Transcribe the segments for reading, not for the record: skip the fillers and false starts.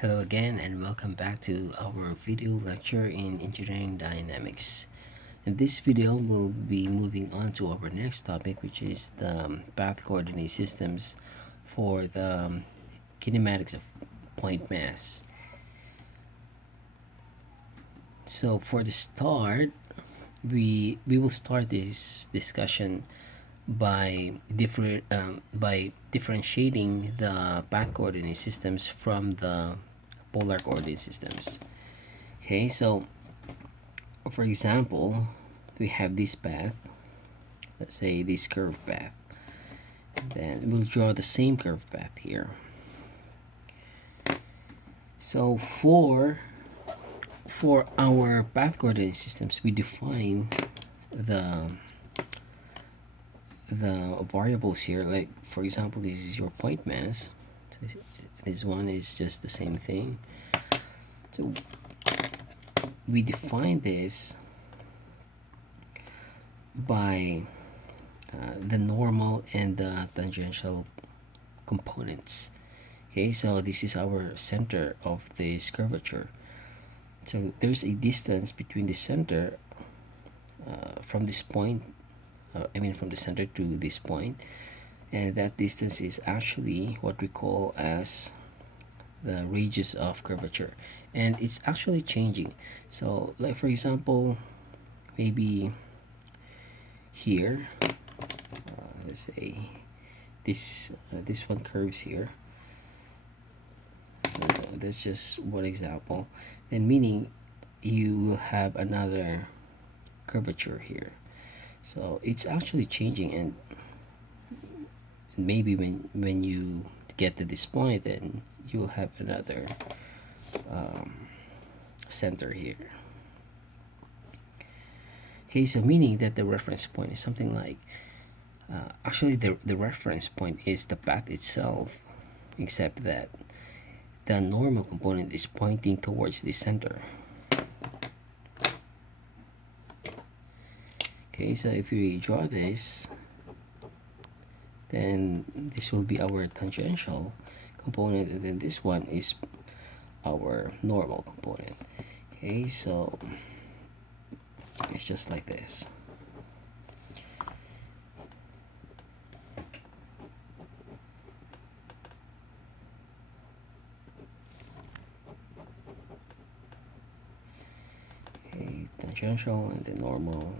Hello again and welcome back to our video lecture in engineering dynamics. In this video we'll be moving on to our next topic, which is the path coordinate systems for the kinematics of point mass. So for the start, we will start this discussion by differentiating the path coordinate systems from the polar coordinate systems. Okay, so for example, we have this path, let's say this curved path, then we'll draw the same curved path here. So for our path coordinate systems, we define the variables here. Like for example, this is your point mass, so this one is just the same thing. So we define this by the normal and the tangential components. Okay, so this is our center of this curvature. So there's a distance between the center from this point, from the center to this point, and that distance is actually what we call as the radius of curvature, and it's actually changing. So like for example, maybe here, let's say this one curves here. That's just one example, then meaning you will have another curvature here. So it's actually changing, and maybe when you get to this point, then you'll have another center here. Okay, so meaning that the reference point is something like actually the reference point is the path itself, except that the normal component is pointing towards the center. Okay, so if we draw this, then this will be our tangential component, and then this one is our normal component. Okay, so it's just like this. Okay, tangential and then normal.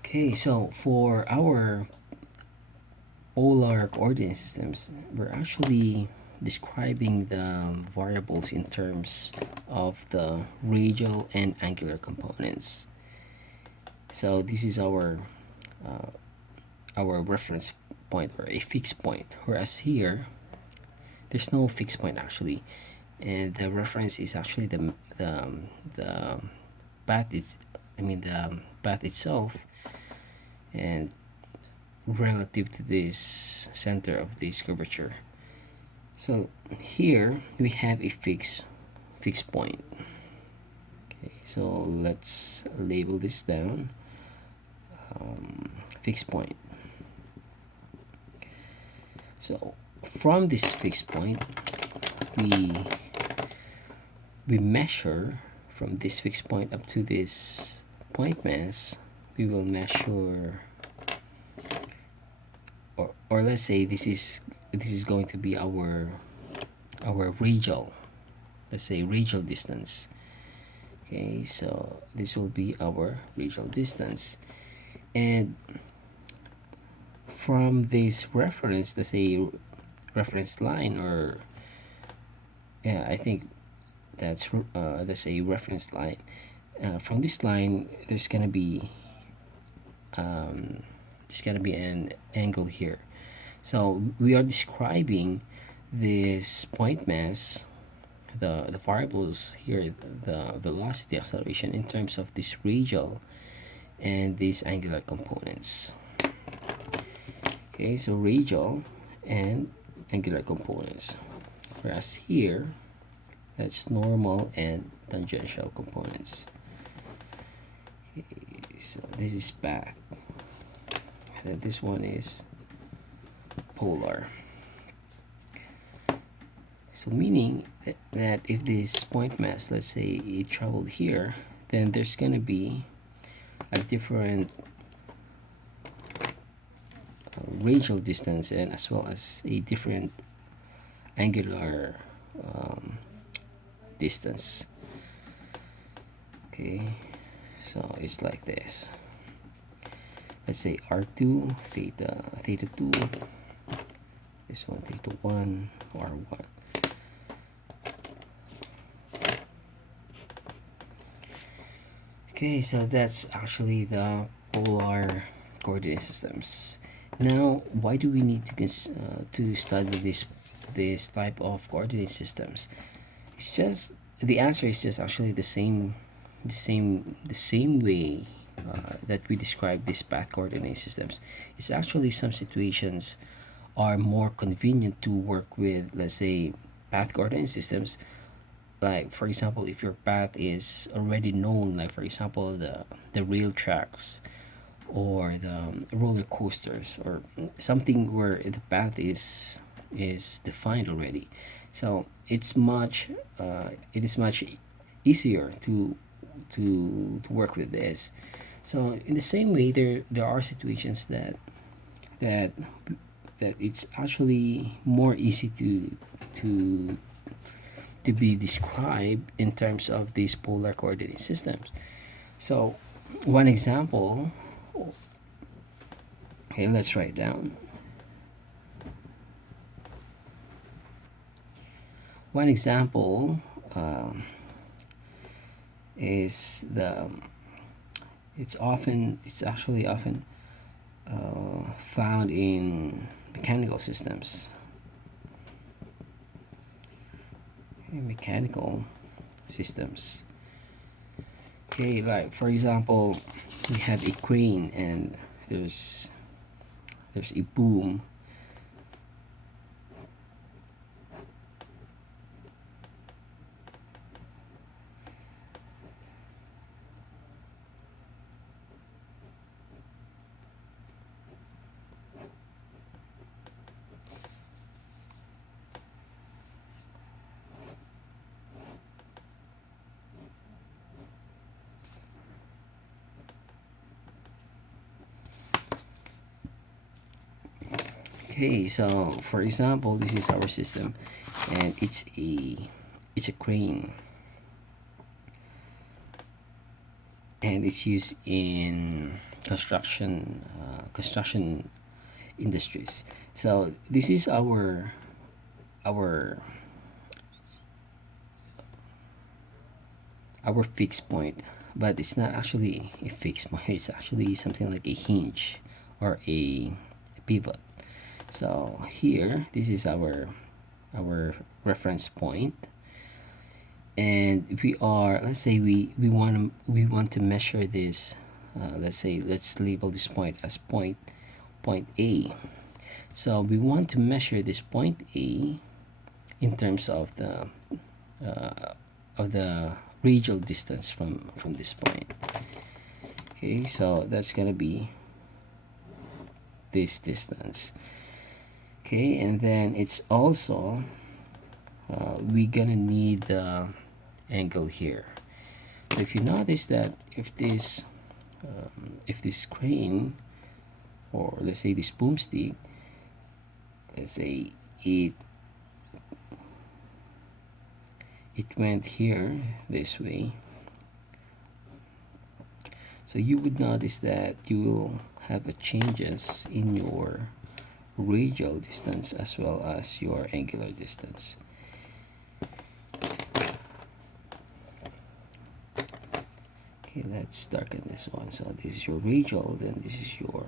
Okay, so for our polar coordinate systems, we're actually describing the variables in terms of the radial and angular components. So this is our reference point, or a fixed point, whereas here there's no fixed point actually, and the reference is actually the path the path itself, and relative to this center of this curvature. So here we have a fixed point. Okay, so let's label this down, fixed point. So from this fixed point, we measure from this fixed point up to this point mass. We will measure, or let's say this is going to be our radial, let's say radial distance. Okay, so this will be our radial distance, and from this reference, let's say reference line, or yeah, I think that's a reference line. From this line, there's gonna be an angle here. So we are describing this point mass, the variables here, the velocity, acceleration, in terms of this radial and these angular components. Okay, so radial and angular components, whereas here that's normal and tangential components. Okay, so this is path, and this one is polar. So meaning that if this point mass, let's say it traveled here, then there's going to be a different radial distance, and as well as a different angular distance. Okay, so it's like this. Let's say r2 theta 2, this one theta 1, r1. Okay, so that's actually the polar coordinate systems. Now, why do we need to study this type of coordinate systems? It's just the answer is just actually the same way that we describe these path coordinate systems. It's actually some situations are more convenient to work with, let's say, path coordinate systems. Like for example, if your path is already known, like for example the rail tracks or the roller coasters, or something where the path is defined already, so it is much easier to work with this. So in the same way, there are situations that that it's actually more easy to to be described in terms of these polar coordinate systems. So one example, okay, let's write down. One example is it's actually often found in mechanical systems. Mechanical systems. Okay, like for example, we have a crane and there's a boom. Okay, so for example, this is our system, and it's a crane, and it's used in construction industries. So this is our our fixed point, but it's not actually a fixed point. It's actually something like a hinge or a pivot. So here, this is our reference point, and we are, let's say we want to measure this. Let's label this point as point A. So we want to measure this point A in terms uh, of the radial distance from this point. Okay, so that's gonna be this distance. Okay, and then it's also we gonna need the angle here. So if you notice that if this crane, or let's say this boomstick, let's say it went here this way, so you would notice that you will have a changes in your radial distance as well as your angular distance. Okay, let's darken this one. So this is your radial, then this is your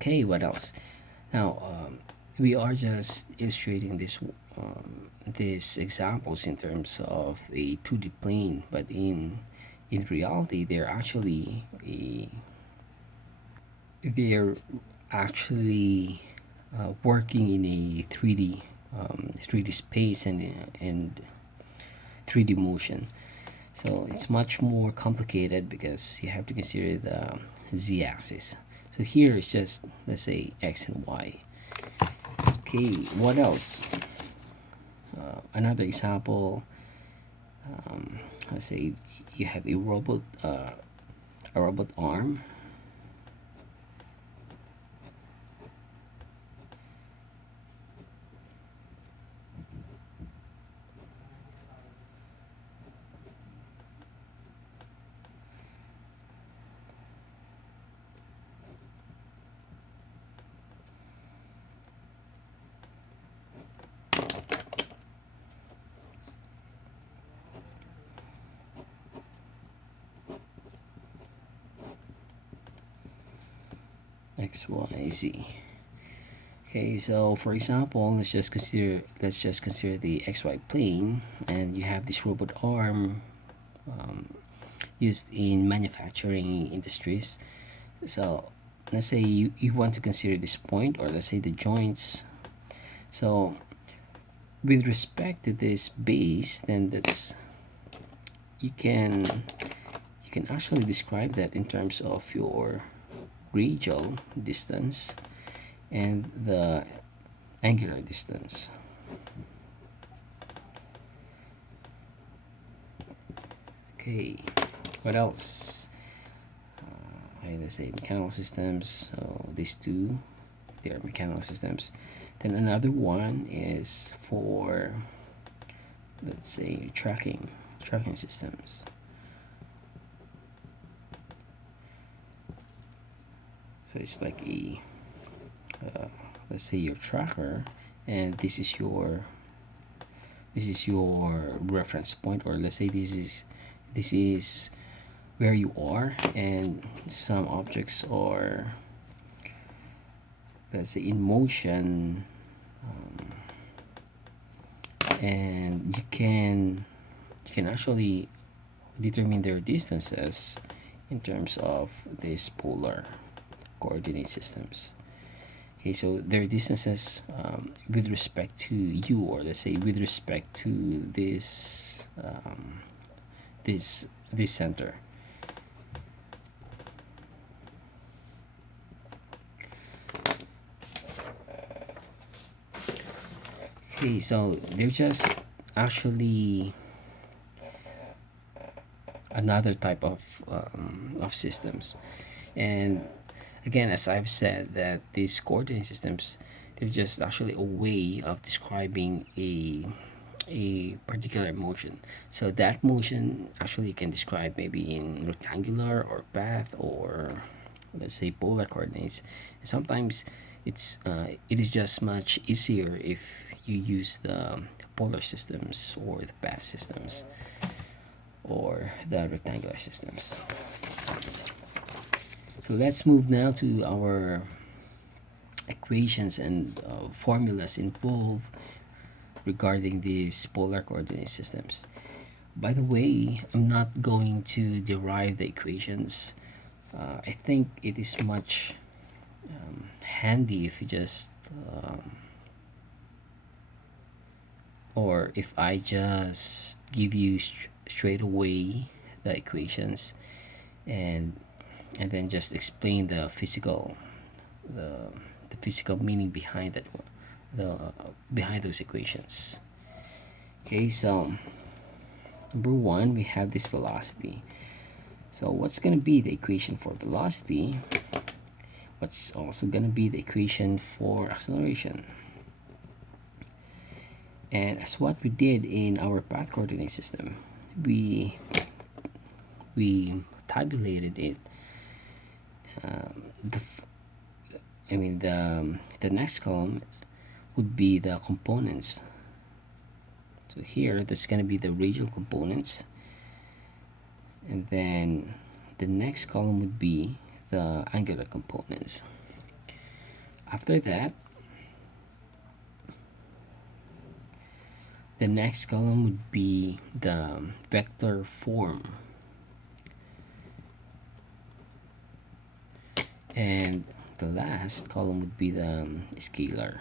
okay. What else? Now we are just illustrating these examples in terms of a 2D plane, but in reality they're actually working in a 3D space and 3D motion. So it's much more complicated because you have to consider the z-axis. So here it's just, let's say, x and y. Okay, what else? Another example, let's say you have a robot arm. X, Y, Z. Okay, so for example, let's just consider the XY plane, and you have this robot arm used in manufacturing industries. So let's say you want to consider this point, or let's say the joints. So with respect to this base, then that's you can actually describe that in terms of your radial distance and the angular distance. Okay, what else? Let's say mechanical systems. So these two, they are mechanical systems. Then another one is for, let's say, tracking systems. So it's like a let's say your tracker, and this is your reference point, or let's say this is where you are, and some objects are, let's say, in motion, and you can actually determine their distances in terms of these polar coordinate systems. Okay, so their distances with respect to you, or let's say with respect to this this center. Okay, so they're just actually another type of systems, and again, as I've said, that these coordinate systems, they're just actually a way of describing a particular motion. So that motion actually can describe maybe in rectangular or path, or let's say polar coordinates. Sometimes it is just much easier if you use the polar systems or the path systems or the rectangular systems. So let's move now to our equations and formulas involved regarding these polar coordinate systems. By the way, I'm not going to derive the equations. I think it is much handy if you just or if I just give you straight away the equations, and then just explain the physical meaning behind that, the behind those equations. Okay, so number one, we have this velocity. So what's going to be the equation for velocity? What's also going to be the equation for acceleration? And as what we did in our path coordinate system, we tabulated it. The next column would be the components. So here, that's going to be the radial components, and then the next column would be the angular components. After that, the next column would be the vector form, and the last column would be the scalar.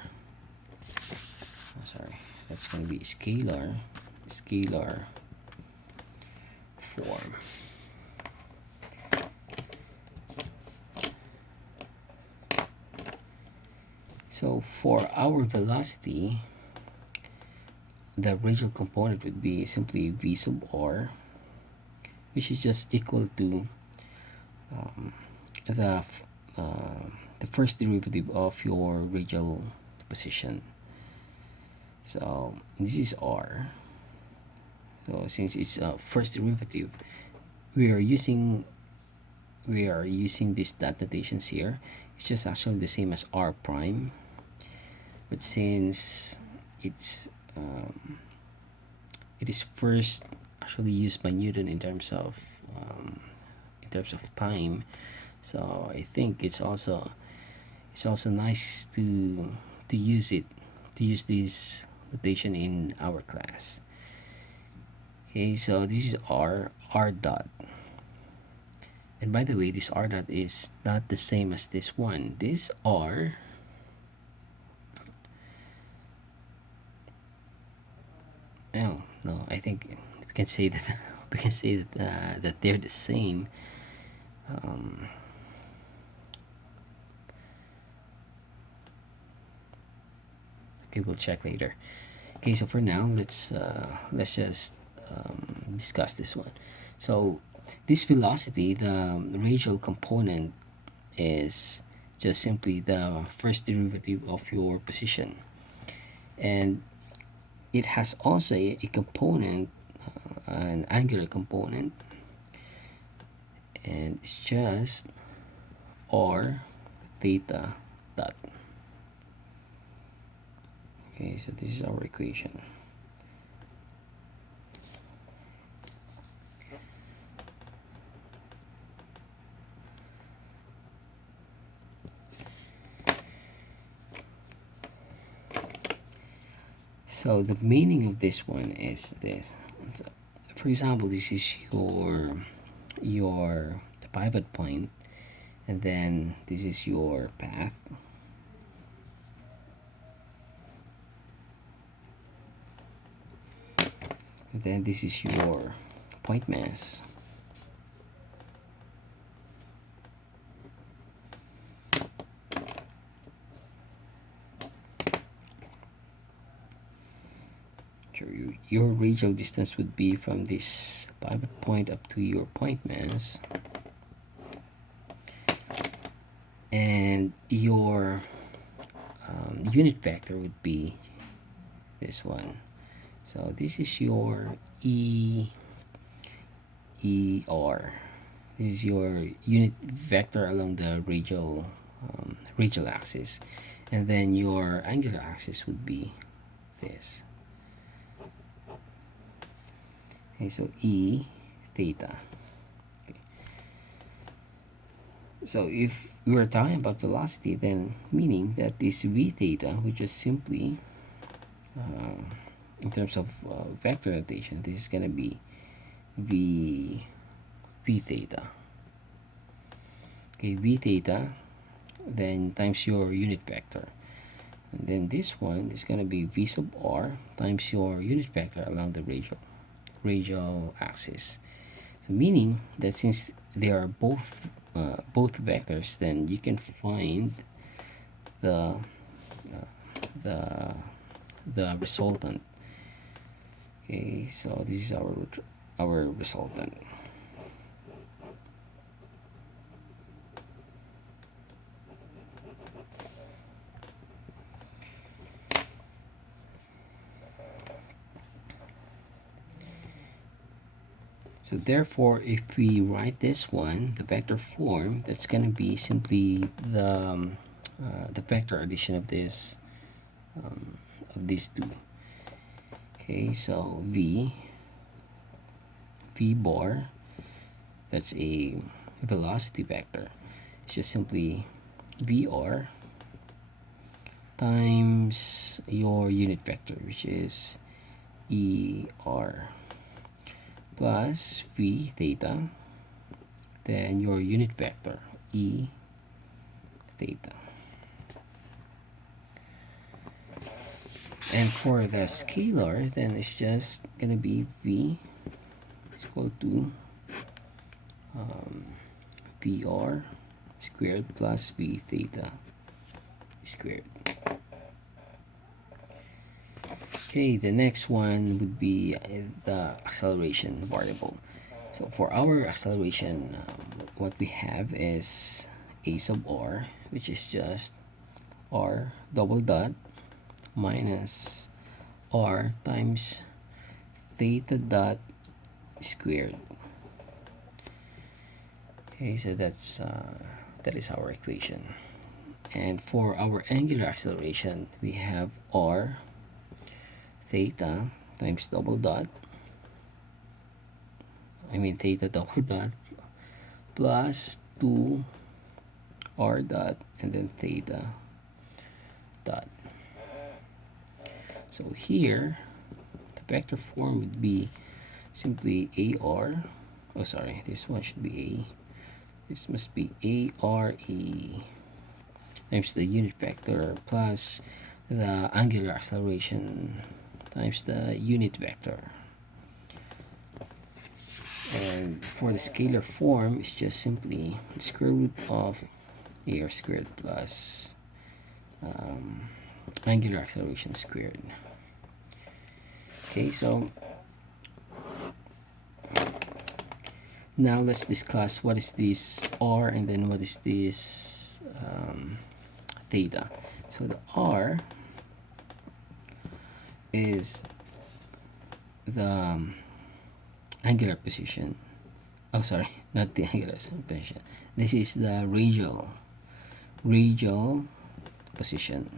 Sorry, that's going to be scalar form. So for our velocity, the radial component would be simply v sub r, which is just equal to um, the the first derivative of your radial position. So this is r. So since it's a first derivative, we are using these dot notations here. It's just actually the same as r prime, but since it's it is first actually used by Newton in terms of time, so I think it's also nice to use this notation in our class. Okay, so this is r dot, and by the way, this r dot is not the same as this one. This r no, I think we can say that that they're the same. Okay, we'll check later. Okay, so for now, let's just discuss this one. So this velocity, the radial component, is just simply the first derivative of your position, and it has also a component, an angular component, and it's just r theta dot. Okay, so this is our equation. So the meaning of this one is this. So, for example, this is your pivot point, and then this is your path. And then this is your point mass. Your radial distance would be from this pivot point up to your point mass, and your unit vector would be this one. So this is your ER. This is your unit vector along the radial axis, and then your angular axis would be this. Okay, so E theta. Okay. So if we are talking about velocity, then meaning that this v theta, which is simply in terms of vector notation, this is gonna be v theta. Okay, v theta, then times your unit vector, and then this one is gonna be v sub r times your unit vector along the radial axis. So meaning that since they are both vectors, then you can find the resultant. Okay, so this is our resultant. So therefore, if we write this one, the vector form, that's going to be simply the vector addition of this of these two. Okay, so v bar, that's a velocity vector. It's just simply vr times your unit vector, which is er, plus v theta, then your unit vector e theta. And for the scalar, then it's just gonna be v is equal to VR squared plus V theta squared. Okay, the next one would be the acceleration variable. So for our acceleration, what we have is a sub r, which is just r double dot minus r times theta dot squared. Okay, so that is our equation. And for our angular acceleration, we have r theta times double dot, theta double dot plus 2 r dot and then theta dot. So here the vector form would be simply ar, oh sorry, this one should be this must be are times the unit vector plus the angular acceleration times the unit vector. And for the scalar form, it's just simply the square root of ar squared plus angular acceleration squared. Okay, so now let's discuss what is this r and then what is this theta. So the r is the angular position. Oh, sorry, not the angular position. This is the radial position.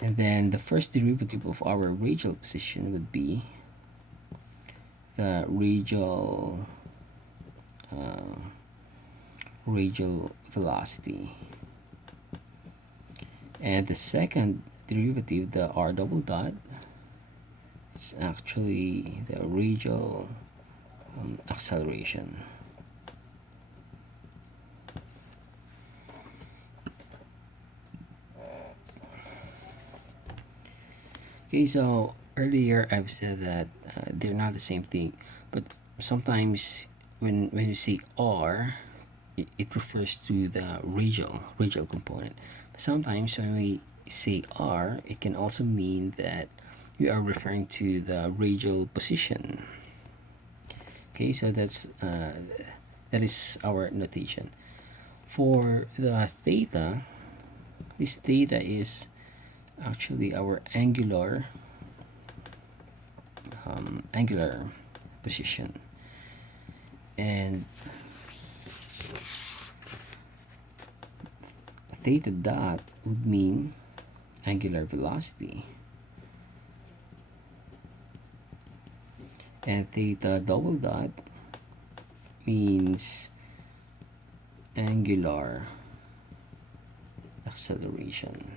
And then the first derivative of our radial position would be the radial velocity. And the second derivative, the r double dot, is actually the radial acceleration. Okay, so earlier I've said that they're not the same thing, but sometimes when you say r, it refers to the radial component. Sometimes when we say r, it can also mean that we are referring to the radial position. Okay, so that is our notation. For the theta, this theta is actually our angular position, and theta dot would mean angular velocity, and theta double dot means angular acceleration.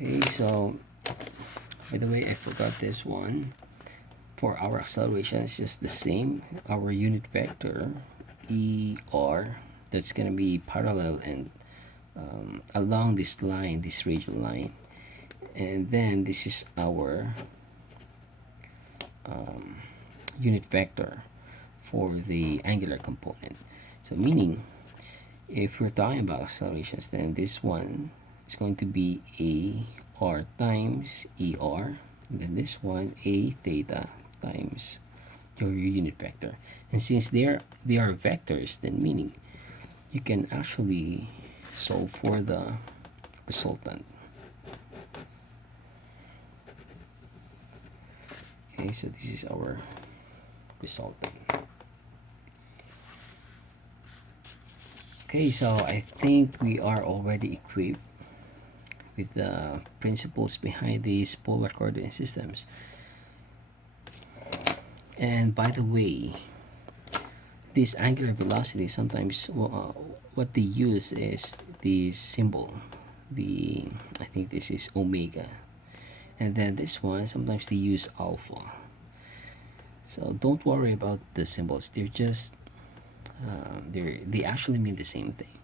Okay, so by the way, I forgot this one. For our acceleration, it's just the same. Our unit vector er, that's gonna be parallel and along this line, this radial line, and then this is our unit vector for the angular component. So meaning, if we're talking about accelerations, then this one is going to be a r times er, and then this one a theta times your unit vector. And since they are vectors, then meaning you can actually solve for the resultant. Okay, so this is our resultant. Okay, so I think we are already equipped with the principles behind these polar coordinate systems. And by the way, this angular velocity, sometimes what they use is the symbol, I think this is omega, and then this one sometimes they use alpha. So don't worry about the symbols, they're just they actually mean the same thing.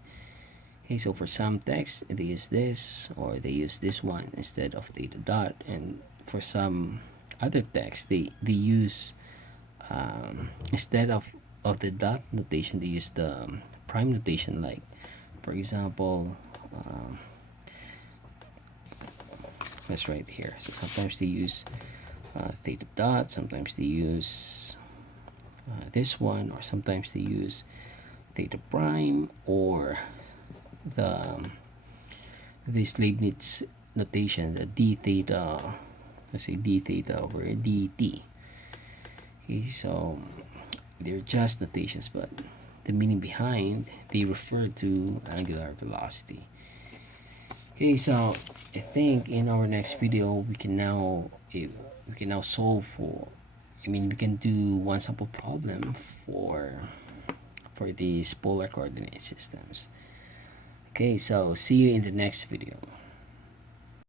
Okay, so for some text they use this, or they use this one instead of theta dot, and for some other texts, they use instead of the dot notation, they use the prime notation. Like for example, let's write here. So sometimes they use theta dot, sometimes they use this one, or sometimes they use theta prime, or the this Leibniz notation, the d theta, let's say d theta over dt. Okay, so they're just notations, but the meaning behind, they refer to angular velocity. Okay, so I think in our next video we can now solve for, we can do one sample problem for these polar coordinate systems. Okay, so see you in the next video.